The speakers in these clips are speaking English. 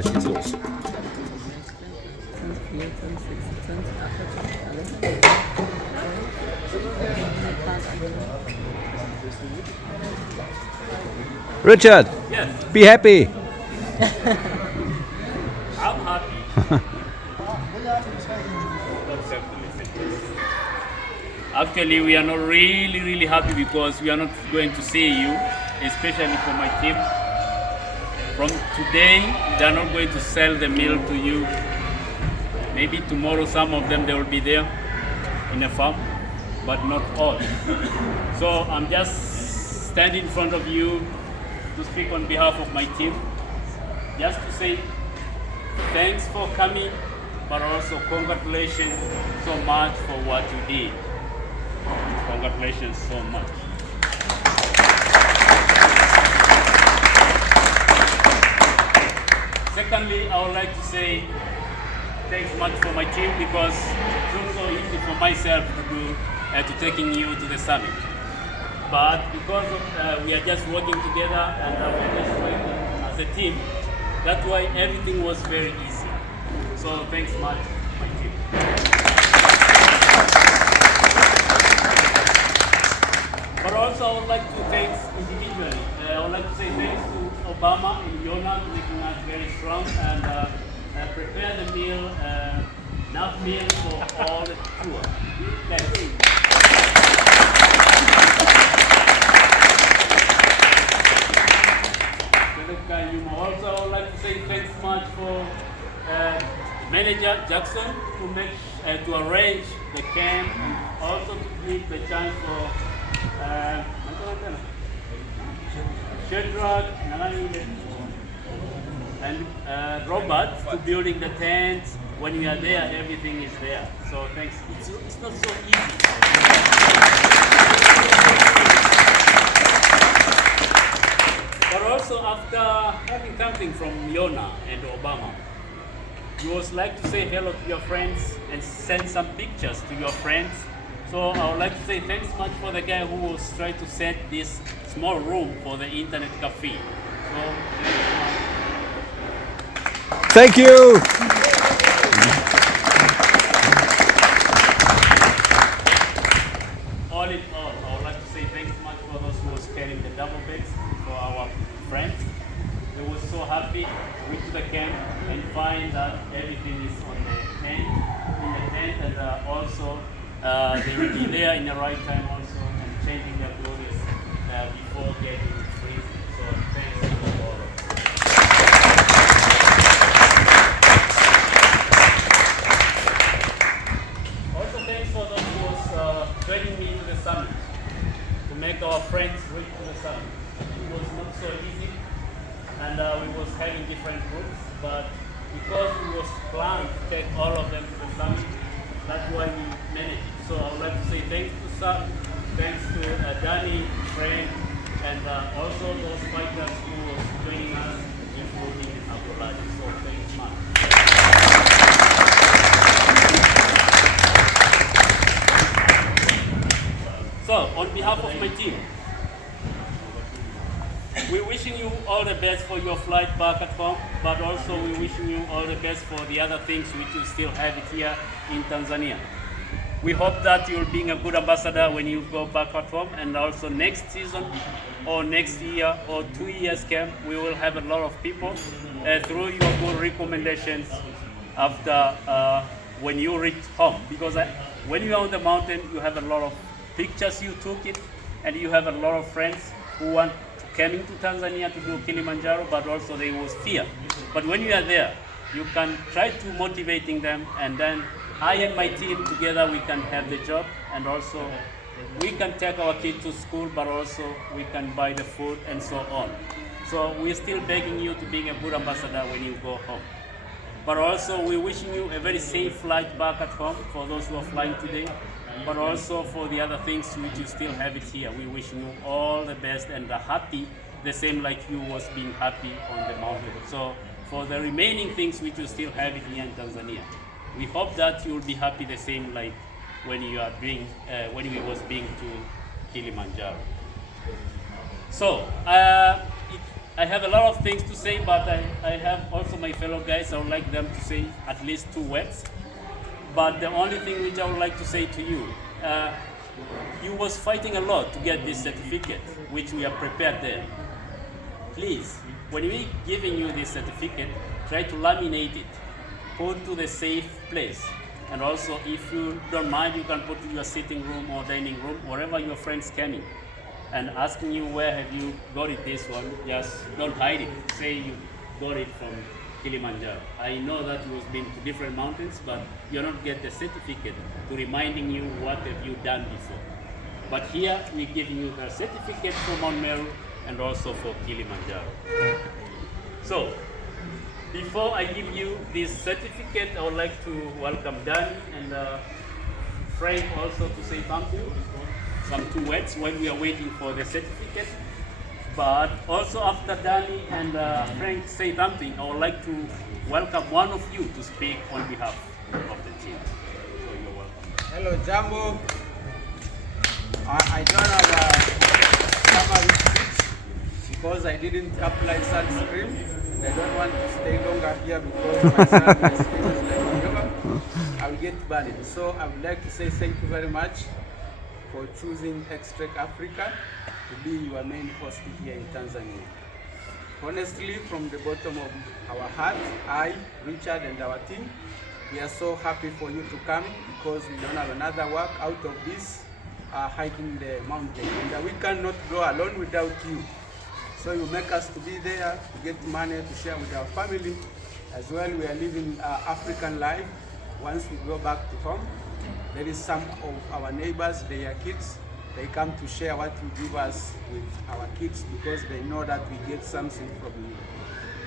gleich geht's los. 5, 4, 5, 6, 20, 28, alles. Richard, Yes, be happy. I'm happy. Actually, we are not really happy because we are not going to see you, especially for my team. From today, they are not going to sell the meal to you. Maybe tomorrow, some of them they will be there in a farm, but not all. So I'm just standing in front of you to speak on behalf of my team, just to say thanks for coming, but also congratulations so much for what you did. Congratulations so much. Secondly, I would like to say thanks much for my team because it's not so easy for myself to do to taking you to the summit. But because of, we are just working together and we are just working as a team, that's why everything was very easy. So thanks much, my team. But also I would like to thank individually. I would like to say thanks to Obama and Yona making us very strong and prepare the meal, enough meal for all the tour. Thank you. Also, I would like to say thanks much for manager Jackson to arrange the camp and also to give the chance for Shedrack and Robert to building the tents. When we are there, everything is there. So thanks. It's not so easy. But also after having something from Yona and Obama, you would like to say hello to your friends and send some pictures to your friends. So I would like to say thanks much for the guy who was trying to set this small room for the internet cafe. So Thank you. all in all, I would like to say thanks much for those who was carrying the double beds for our friends. They were so happy to reach the camp and find that everything is on the tent, and also they will be there in the right time also and changing their clothes before getting free. So thanks to all of you. Also thanks for those who was joining me to the summit to make our friends reach to the summit. It was not so easy and we was having different groups, but because we was planned to take all of them to the summit, that's why we managed it. So I would like to say thanks to Sam, thanks to Danny, Frank, and also those fighters who was joining us, including Abdullah. So thanks much. So on behalf of my team, we're wishing you all the best for your flight back at home, but also we're wishing you all the best for the other things which you still have it here in Tanzania. We hope that you'll be a good ambassador when you go back at home, and also next season or next year or 2 years camp, we will have a lot of people through your good recommendations after when you reach home. Because when you are on the mountain, you have a lot of pictures you took it, and you have a lot of friends who want coming to Tanzania to do Kilimanjaro, but also they was fear. But when you are there, you can try to motivating them, and then I and my team together, we can have the job, and also we can take our kids to school, but also we can buy the food and so on. So we're still begging you to be a good ambassador when you go home. But also we're wishing you a very safe flight back at home for those who are flying today, but also for the other things which you still have it here. We're wishing you all the best and happy, the same like you was being happy on the mountain. So for the remaining things which you still have it here in Tanzania, we hope that you will be happy the same like when you are doing, when we was being to Kilimanjaro. So I have a lot of things to say, but I have also my fellow guys. I would like them to say at least 2 words. But the only thing which I would like to say to you, you was fighting a lot to get this certificate, which we are prepared there. Please, when we giving you this certificate, try to laminate it, put to the safe place. And also, if you don't mind, you can put in your sitting room or dining room, wherever your friends coming, and asking you where have you got it, this one, just don't hide it. Say you got it from Kilimanjaro. I know that you have been to different mountains, but you don't get the certificate to reminding you what have you done before. But here, we're giving you the certificate for Mount Meru and also for Kilimanjaro. So, before I give you this certificate, I would like to welcome Danny and Frank also to say something, some 2 words while we are waiting for the certificate. But also after Danny and Frank say something, I would like to welcome one of you to speak on behalf of the team. So you're welcome. Hello, Jambo. I don't have a summary speech because I didn't apply sunscreen. And I don't want to stay longer here because my skin is like yellow. I will get burned. So I would like to say thank you very much for choosing Extract Africa to be your main host here in Tanzania. Honestly, from the bottom of our heart, I, Richard, and our team, we are so happy for you to come because we don't have another work out of this hiking the mountain. And we cannot go alone without you. So you make us to be there, to get money to share with our family. As well, we are living African life. Once we go back to home, there is some of our neighbors, their kids, they come to share what you give us with our kids because they know that we get something from you.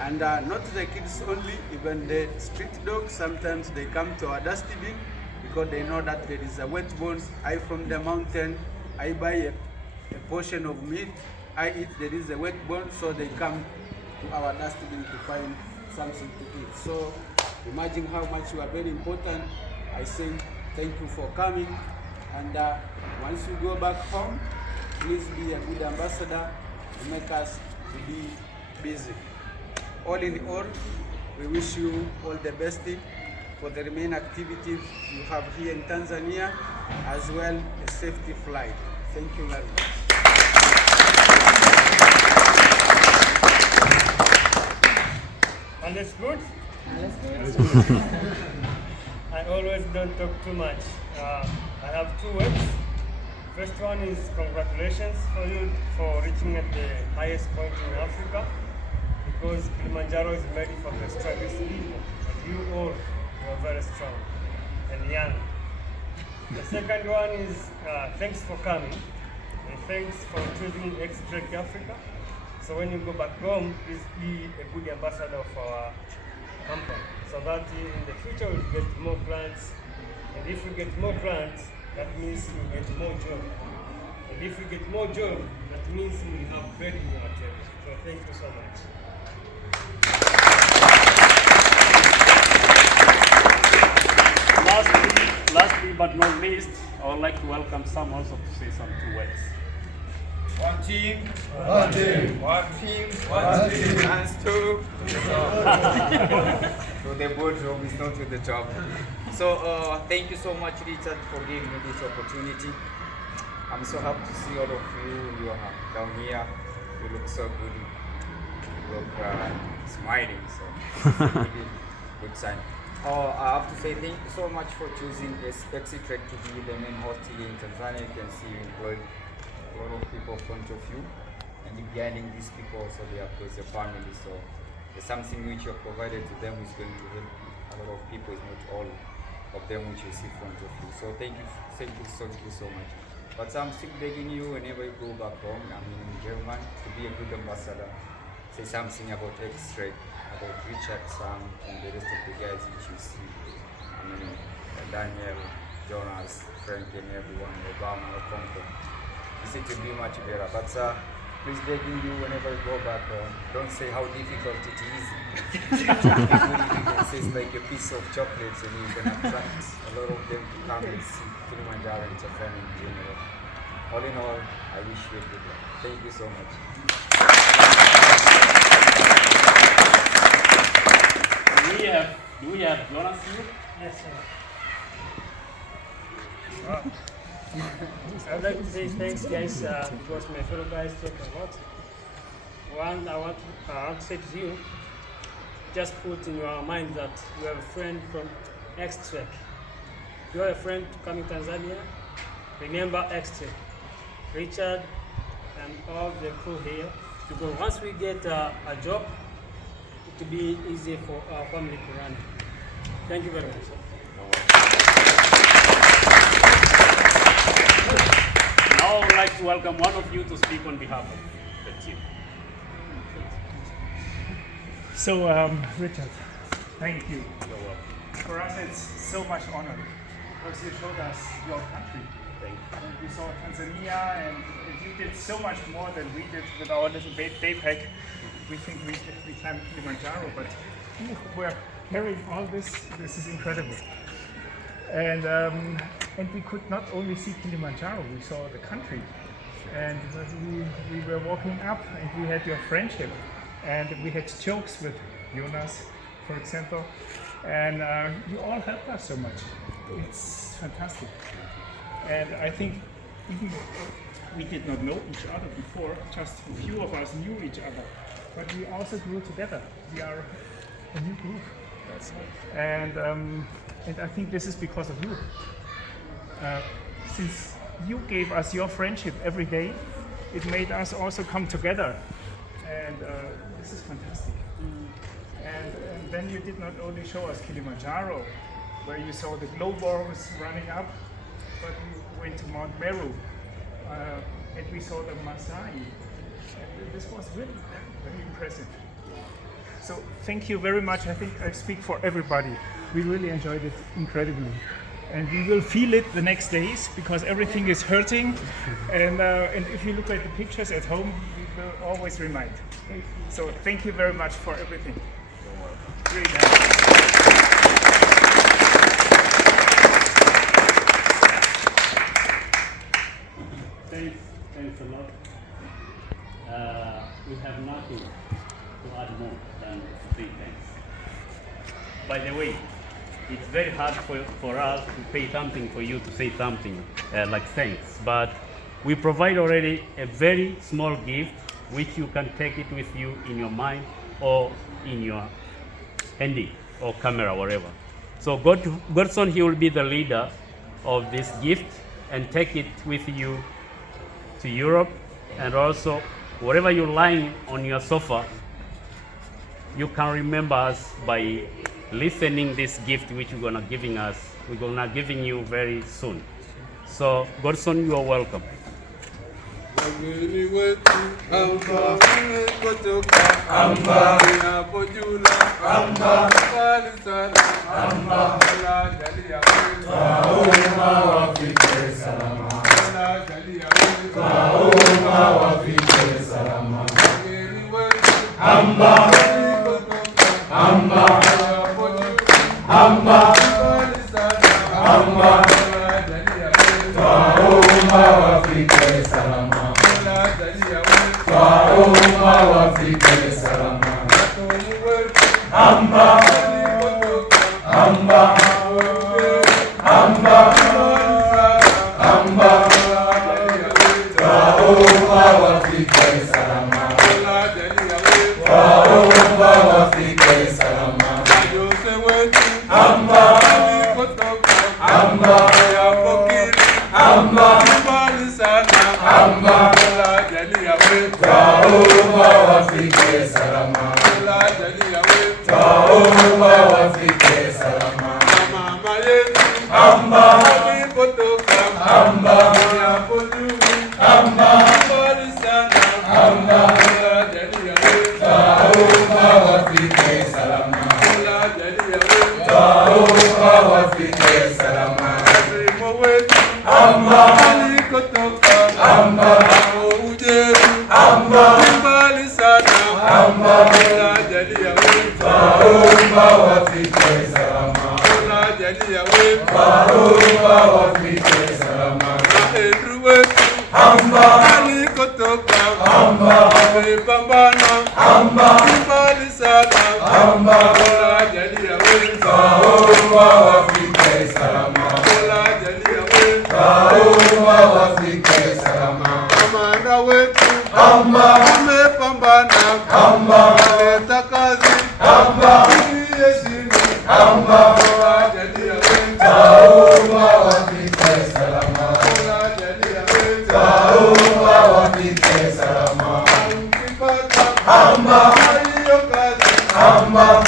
And not the kids only, even the street dogs, sometimes they come to our dusty bin because they know that there is a wet bone. I from the mountain, I buy a portion of meat, I eat, there is a wet bone, so they come to our dusty bin to find something to eat. So imagine how much you are very important. I say thank you for coming. And once you go back home, please be a good ambassador to make us to be busy. All in all, we wish you all the best for the remaining activities you have here in Tanzania, as well as safety flight. Thank you very much. Alles gut? I always don't talk too much. I have 2 words. First one is congratulations for you for reaching at the highest point in Africa, because Kilimanjaro is made for the strongest people, and you all are very strong and young. The second one is thanks for coming, and thanks for choosing Extract Africa. So when you go back home, please be a good ambassador for our company, so that in the future we'll get more clients. And if we get more clients, that means we get more jobs. And if we get more jobs, that means we have very more materials. So thank you so much. Lastly but not least, I would like to welcome Sam also to say some 2 words. One team, One team. one team, One team. hands to The boardroom is not to the job. So thank you so much, Richard, for giving me this opportunity. I'm so happy to see all of you. You are down here. You look so good. You look smiling. So really good sign. I have to say thank you so much for choosing Extract to be the main host here in Tanzania. You can see you employed a lot of people in front of you, and behind these people also they have close your family. So there's something which you have provided to them is going to help a lot of people, is not all of them which you see in front of you. So thank you so much. But I'm still begging you, whenever you go back home, I mean in German, to be a good ambassador. Say something about Extract, about Richard, Sam, and the rest of the guys which you see. I mean Daniel, Jonas, Frank, and everyone, Obama, Okonko. This it will be much better. But please begging you, whenever you go back home, don't say how difficult it is. It's like a piece of chocolate, and you're gonna attract a lot of them to come and see Kilimanjaro and Tanzania in general. All in all, I wish you a good luck. Thank you so much. Do we have Jonas here? Yes, sir. Wow. I'd like to say thanks, guys, because my fellow guys talked a lot. One, I want to say to you, just put in your mind that you have a friend from X-Trek. You have a friend coming Tanzania, remember X-Trek. Richard and all the crew here, because once we get a job, it will be easy for our family to run. Thank you very much. Now I would like to welcome one of you to speak on behalf of the team. So, Richard, thank you. For us, it's so much honor because you showed us your country. Thank you. And we saw Tanzania, and you did so much more than we did with our little backpack. We think we climbed Kilimanjaro, but you were carrying all this. This is incredible. And we could not only see Kilimanjaro, we saw the country. And we were walking up, and we had your friendship. And we had jokes with Jonas, for example. And you all helped us so much. It's fantastic. And I think even we did not know each other before, just a few of us knew each other. But we also grew together. We are a new group. That's right. And I think this is because of you. Since you gave us your friendship every day, it made us also come together. And this is fantastic. And then you did not only show us Kilimanjaro, where you saw the glowworms running up, but we went to Mount Meru, and we saw the Maasai. And this was really very impressive. So thank you very much. I think I speak for everybody. We really enjoyed it incredibly. And we will feel it the next days because everything is hurting. And if you look at the pictures at home, we will always remind. So thank you very much for everything. Great. Thanks a lot. We have nothing to add more than three thanks. By the way, it's very hard for us to pay something for you to say something like thanks, but we provide already a very small gift which you can take it with you in your mind or in your handy or camera, whatever. So Godson, he will be the leader of this gift and take it with you to Europe, and also wherever you're lying on your sofa, you can remember us by listening this gift which we're gonna giving you very soon. So Godson, you are welcome. Wageni wetu amba kutoka amba inapojula amba mbali sana amba la jalia wetu wauma wafike salama la jalia wetu wauma wafike salama. Wageni wetu amba kutoka amba inapojula amba mbali sana amba la jalia wetu wauma wafike salama. Wauma wafike salama. Amba amba amba amba wauma wafike salama. Wauma wafike salama. Amba amba amba amba wauma wafike salama. Wauma wafike salama. Mama yetu amba kutoka amba amba amba wauma wafike salama. Wauma wafike salama. Amba kutoka amba amba mbali sana amba la jalia wetu wauma wafike salama. La jalia wetu wauma wafike salama. Maendu wetu amba alikotoka amba amepambana amba mbali sana amba la jalia wetu wafike salama. Mola jalia wetu. Twaomba wafike salama. Kamanda wetu. Amba. Amepambana. Amba. Ameleta kazi. Amba. Heshima. Amba. Mola jalia wetu. Twaomba wafike salama. Mola jalia wetu. Twaomba wafike salama. Ukipata. Amba. Hiyo kazi. Amba.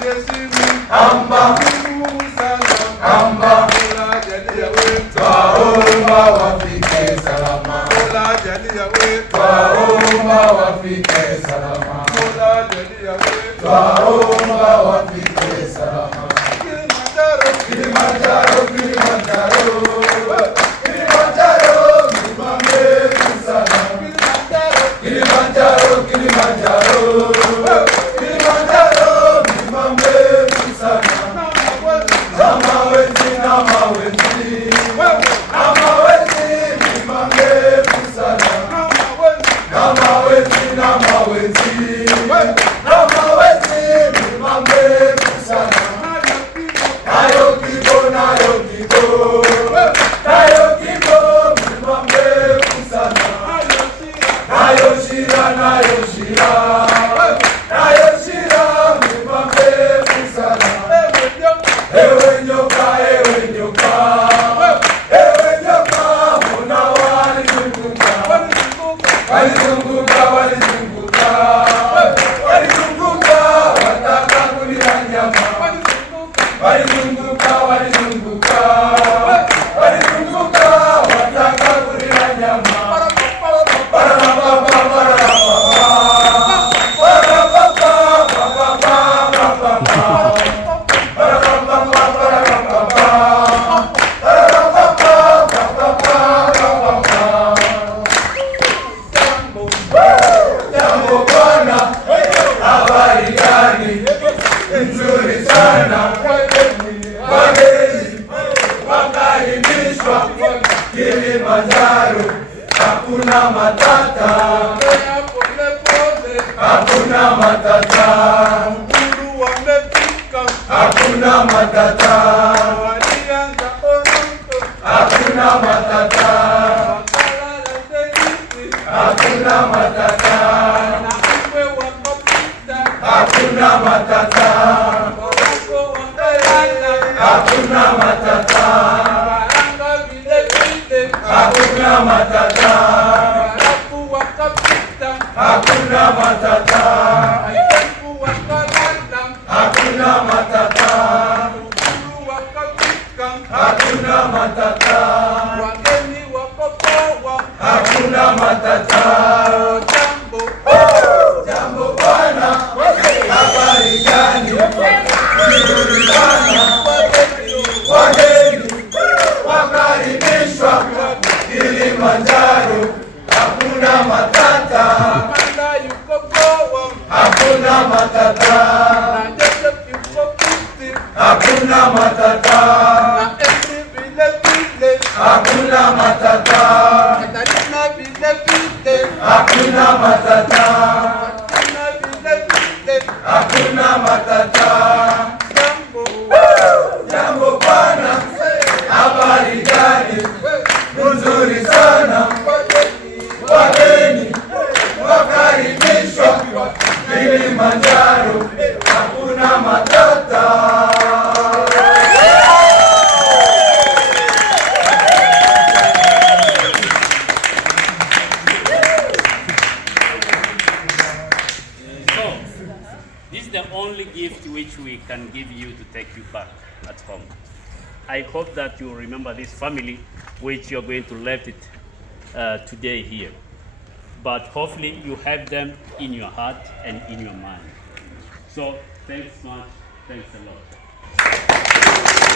Heshima. Amba. Mungu sana. Amba. Mola jalia wetu. Twaomba wafike salama. Mola jalia wetu. Twaomba wafike salama. Mola jalia wetu. Twaomba wafike salama. Kilimanjaro. Kilimanjaro, Kilimanjaro. Kilimanjaro, mlima mrefu sana. Kilimanjaro, Kilimanjaro. Kilimanjaro, mlima mrefu sana. Na mawenzi, na mawenzi. Na mawenzi, mlima mrefu sana. Na mawenzi, na mawenzi. Na mawenzi, mlima mrefu sana. Nayo kibo, nayo kibo. Nayo kibo, mlima mrefu sana. Nayo shira, nayo shira. Nayo shira, mlima mrefu sana. Ewe nyoka, ewe nyoka. Ewe nyoka, mbona walizunguka? Walizunguka, walizunguka. Walizunguka, wataka kulila nyama. Walizunguka, walizunguka. Walizunguka, wataka kulila nyama. Jambo bwana, habari gani? Nzuri sana. Wageni wakaribishwa Kilimanjaro, hakuna matata, hakuna matata, Uhuru wamefika. hakuna matata, Walianza Oronto. hakuna matata, Wakalala Seriti. hakuna matata, Na Igwe wakapita. hakuna matata, Morocco wakalala. hakuna matata, Baranga vile vile. hakuna matata, Barafu wakapita. hakuna matata, Aibu wakalala. hakuna matata, Uhuru wakafika. hakuna matata, Wageni wakapoa. hakuna matata. Jambo. Jambo bwana, habari gani? Nzuri sana. Wageni wakaribishwa Kilimanjaro, hakuna matata, Manda yuko poa. hakuna matata, Na Joseph yuko fiti. hakuna matata, Na Emri vile vile. hakuna matata, Katarina vile vile. hakuna matata, Katarina vile vile. hakuna matata. Jambo. Jambo bwana, habari gani? Nzuri sana. Wageni wakaribishwa Kilimanjaro, hakuna matata. So, this is the only gift which we can give you to take you back at home. I hope that you remember this family which you're going to left it today here. But hopefully you have them in your heart and in your mind. So thanks much. Thanks a lot.